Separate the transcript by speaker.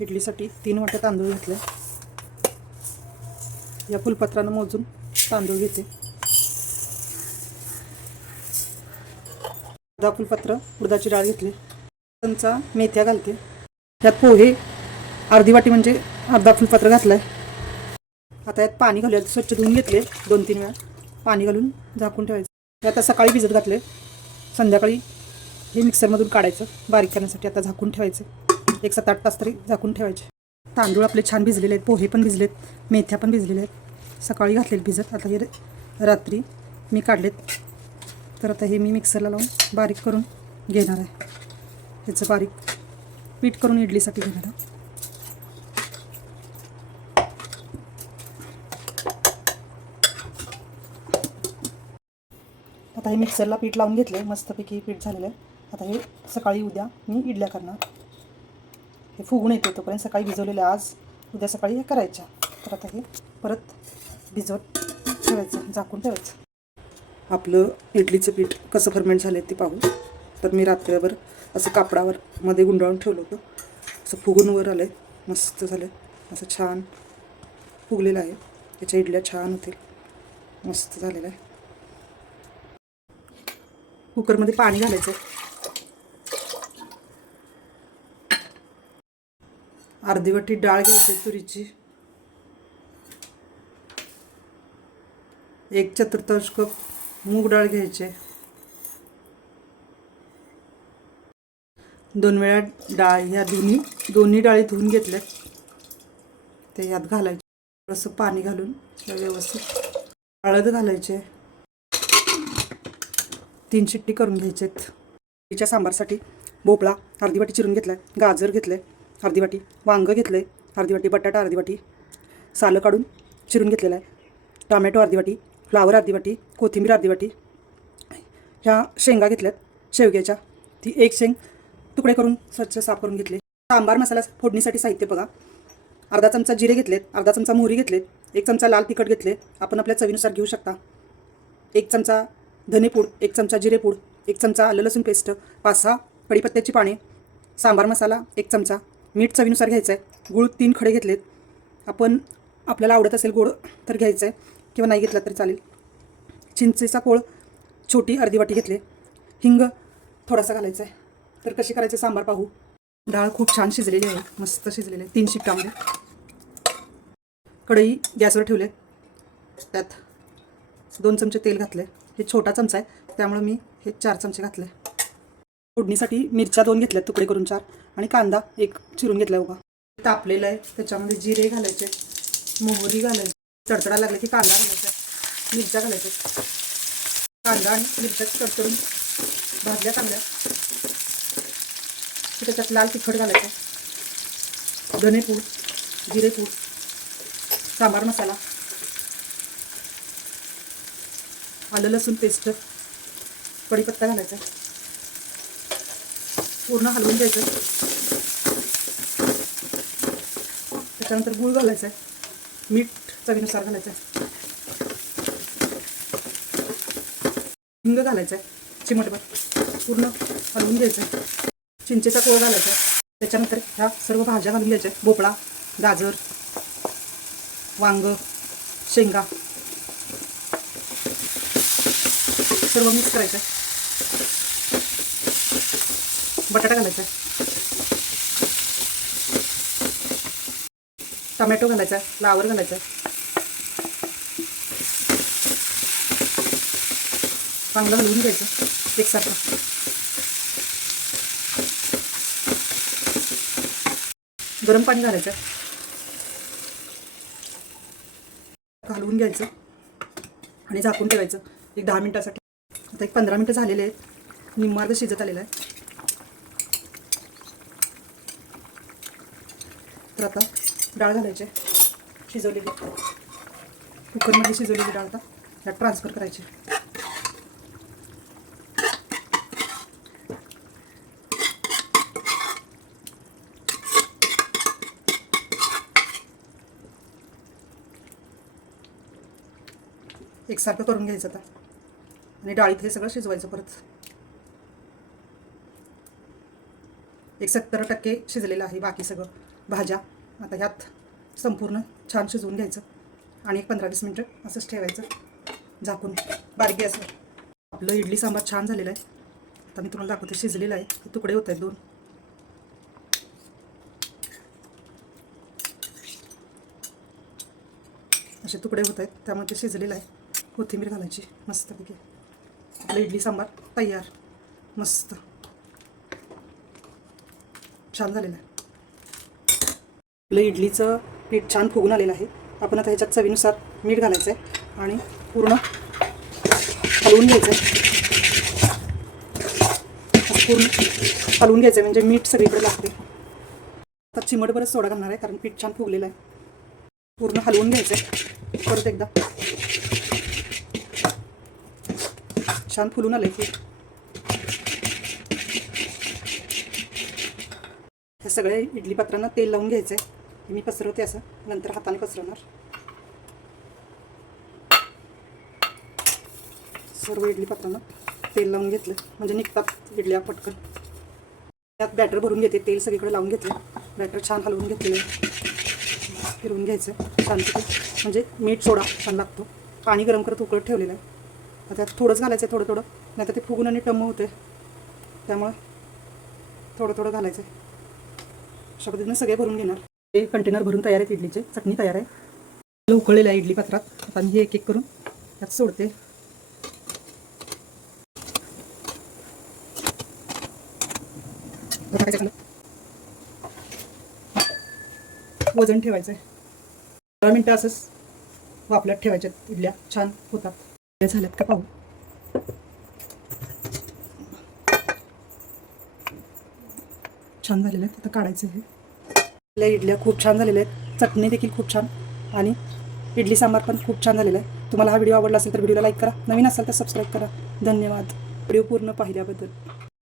Speaker 1: इडलीसाठी तीन वाट्या तांदूळ घेतले. या फुलपत्रानं मोजून तांदूळ घेते. अर्धा फुलपत्र उडदाची डाळ घेतली. त्यांचा मेथ्या घालते. त्यात पोहे अर्धी वाटी म्हणजे अर्धा फुलपत्र आहे आता यात पाणी घालूया स्वच्छ धुवून घेतले दोन तीन वेळा. पाणी घालून झाकून ठेवायचं. आता सकाळी भिजत घातले संध्याकाळी हे मिक्सरमधून काढायचं. बारीक करण्यासाठी आता झाकून ठेवायचं. एक सात आठ तास तरी झाकून ठेवायचे. तांदूळ आपले छान भिजलेले आहेत पोहे पण भिजलेत मेथ्या पण भिजलेल्या आहेत. सकाळी घातलेले भिजत आता हे रात्री मी काढलेत. तर आता हे मी मिक्सरला लावून बारीक करून घेणार आहे. ह्याचं बारीक पीठ करून इडलीसाठी घेणार आहे. आता हे मिक्सरला पीठ लावून घेतले मस्तपैकी पीठ झालेलं आहे. आता हे सकाळी उद्या मी इडल्या करणार. हे फुगून येते तोपर्यंत सकाळी भिजवलेले आज उद्या सकाळी हे करायच्या. तर आता हे परत भिजवत ठेवायचं झाकून ठेवायचं. आपलं इडलीचं पीठ कसं फर्मेंट झालं ते पाहू. तर मी रात्रभर असं कापडावर मध्ये गुंडाळून ठेवलं होतं. असं फुगून वर आलं आहे मस्त झालं असं छान फुगलेलं आहे. त्याच्या इडल्या छान होतील. मस्त झालेलं आहे. कुकरमध्ये पाणी घालायचं अर्धी वाटी डाळ घ्यायची तुरीची. एक चतुर्थांश कप मूग डाळ घ्यायचे दोन वेळा डाळ ह्या दोन्ही दोन्ही डाळी धुवून घेतल्या ते यात घालायचे. थोडंसं पाणी घालून व्यवस्थित हळद घालायचे तीन शिट्टी करून घ्यायचे तिच्या सांबारसाठी भोपळा अर्धी वाटी चिरून घेतलाय गाजर घेतलंय. अर्धी वाटी. वांगं घेतलं आहे अर्धी वाटी बटाटा अर्धी वाटी सालं काढून चिरून घेतलेलं आहे. टोमॅटो अर्धी वाटी फ्लावर अर्धी वाटी कोथिंबीर अर्धी वाटी. ह्या शेंगा घेतल्यात शेवग्याच्या. ती एक शेंग तुकडे करून स्वच्छ साफ करून घेतले. सांबार मसाला फोडणीसाठी साहित्य बघा. अर्धा चमचा जिरे घेतलेत अर्धा चमचा मोहरी घेतलेत एक चमचा लाल तिखट घेतले. आपण आपल्या चवीनुसार घेऊ शकता. एक चमचा धनेपूड एक चमचा जिरेपूड एक चमचा आलं लसूण पेस्ट पाच सहा कढीपत्त्याची पाने सांबार मसाला एक चमचा मीठ चवीनुसार घ्यायचं आहे गूळ तीन खडे घेतलेत. आपण आपल्याला आवडत असेल गोड तर घ्यायचं आहे किंवा नाही घेतला तरी चालेल. चिंचेचा कोळ छोटी अर्धी वाटी घेतले. हिंग थोडासा घालायचा आहे तर कशी करायचे सांबार पाहू. डाळ खूप छान शिजलेली आहे. मस्त शिजलेली आहे. तीन शिफ्टामध्ये कढई गॅसवर ठेवले. त्यात दोन चमचे तेल घातले हे छोटा चमचा आहे. त्यामुळे मी हे चार चमचे घातले फोडणीसाठी मिरच्या दोन घेतल्या तुकडे करून चार. आणि कांदा एक चिरून घेतला उभा तापलेलं आहे. त्याच्यामध्ये जिरे घालायचे मोहरी घालायची चडचडा लागला की कांदा घालायचा मिरच्या घालायच्या. कांदा आणि मिरच्या तडतडून भाजल्या कांद्या त्याच्यात लाल तिखट घालायचं. धनेपूड जिरेपूड सांबार मसाला आलं लसूण पेस्ट कढीपत्ता घालायचा. पूर्ण हलवून द्यायचं त्याच्यानंतर गूळ घालायचं आहे. मीठ चवीनुसार घालायचं आहे. हिंग घालायचं आहे. चिमटभर पूर्ण हलवून घ्यायचं आहे. चिंचेचा कोळ घालायचा आहे. त्याच्यानंतर ह्या सर्व भाज्या घालून घ्यायच्या आहेत. भोपळा गाजर वांग शेंगा. सर्व मिक्स करायचं आहे. बटाटा घालायचा. टमॅटो घालायचा फ्लावर घालायचा. चांगलं हलवून घ्यायचं एकसारखं गरम पाणी घालायचं. घालवून हलवून घ्यायचं आणि झाकून ठेवायचं. एक दहा मिनटासाठी. आता एक पंधरा मिनटं झालेले आहेत. निम्मार्ध शिजत आलेलं आहे. तर आता डाळ घालायची शिजवलेली. कुकरमध्ये शिजवलेली डाळ आता. त्यात ट्रान्सफर करायची एकसारखं करून घ्यायचं आता. आणि डाळीत हे सगळं शिजवायचं परत. एक सत्तर टक्के शिजलेलं आहे बाकी सगळं. भाज्या. आता ह्यात संपूर्ण छान शिजवून घ्यायचं आणि एक पंधरा वीस मिनटं असंच ठेवायचं झाकून. बारीक गॅसवर आपलं इडली सांबार छान झालेलं आहे. आता मी तुम्हाला दाखवते शिजलेलं आहे. तुकडे होत आहेत दोन. असे तुकडे होत आहेत त्यामुळे ते शिजलेलं आहे. कोथिंबीर घालायची मस्तपैकी. आपलं इडली सांबार तयार. मस्त. छान झालेलं आहे. आपलं इडलीचं पीठ छान फुगून आलेलं आहे. आपण आता ह्याच्यात चवीनुसार मीठ घालायचं आहे आणि पूर्ण हलवून घ्यायचं आहे पूर्ण हलवून घ्यायचं आहे म्हणजे मीठ सगळीकडे लागते आता चिमटभरच सोडा घालणार आहे कारण पीठ छान फुगलेलं आहे. पूर्ण हलवून घ्यायचं आहे परत एकदा. छान फुलून आलं आहे पीठ. ह्या सगळ्या इडली पात्रांना तेल लावून घ्यायचं आहे मी पसरवते असं. नंतर हाताने पसरवणार. सर्व इडली पात्रांना तेल लावून घेतलं. म्हणजे निघतात इडल्या पटकन. त्यात बॅटर भरून घेते. तेल सगळीकडे लावून घेतलं. बॅटर छान हलवून घेतलेलं फिरवून घ्यायचं. छानपैकी म्हणजे मीठ सोडा. छान लागतो. पाणी गरम करत उकळत ठेवलेलं आहे. आता त्यात थोडंच घालायचं आहे थोडं थोडं. नाही तर ते फुगून आणि टम्म होते त्यामुळं थोडं थोडं घालायचं आहे अशा पद्धतीनं सगळे भरून घेणार. हे कंटेनर भरून तयार आहेत इडलीचे. चटणी तयार आहे. उकळलेलं आहे इडली पात्रात. आता मी हे एक एक करून त्यात सोडते. वजन ठेवायचं आहे दहा मिनटं असंच वापल्यात ठेवायच्यात इडल्या. छान होतात. झाल्यात का पाहू. छान झालेलं आहे. आता काढायचं आहे. आपल्या इडल्या खूप छान झालेल्या आहेत. चटणी देखील खूप छान. आणि इडली सांबार पण खूप छान झालेला आहे. तुम्हाला हा व्हिडिओ आवडला असेल तर व्हिडिओला लाईक करा. नवीन असाल तर सबस्क्राईब करा. धन्यवाद. व्हिडिओ पूर्ण पाहिल्याबद्दल.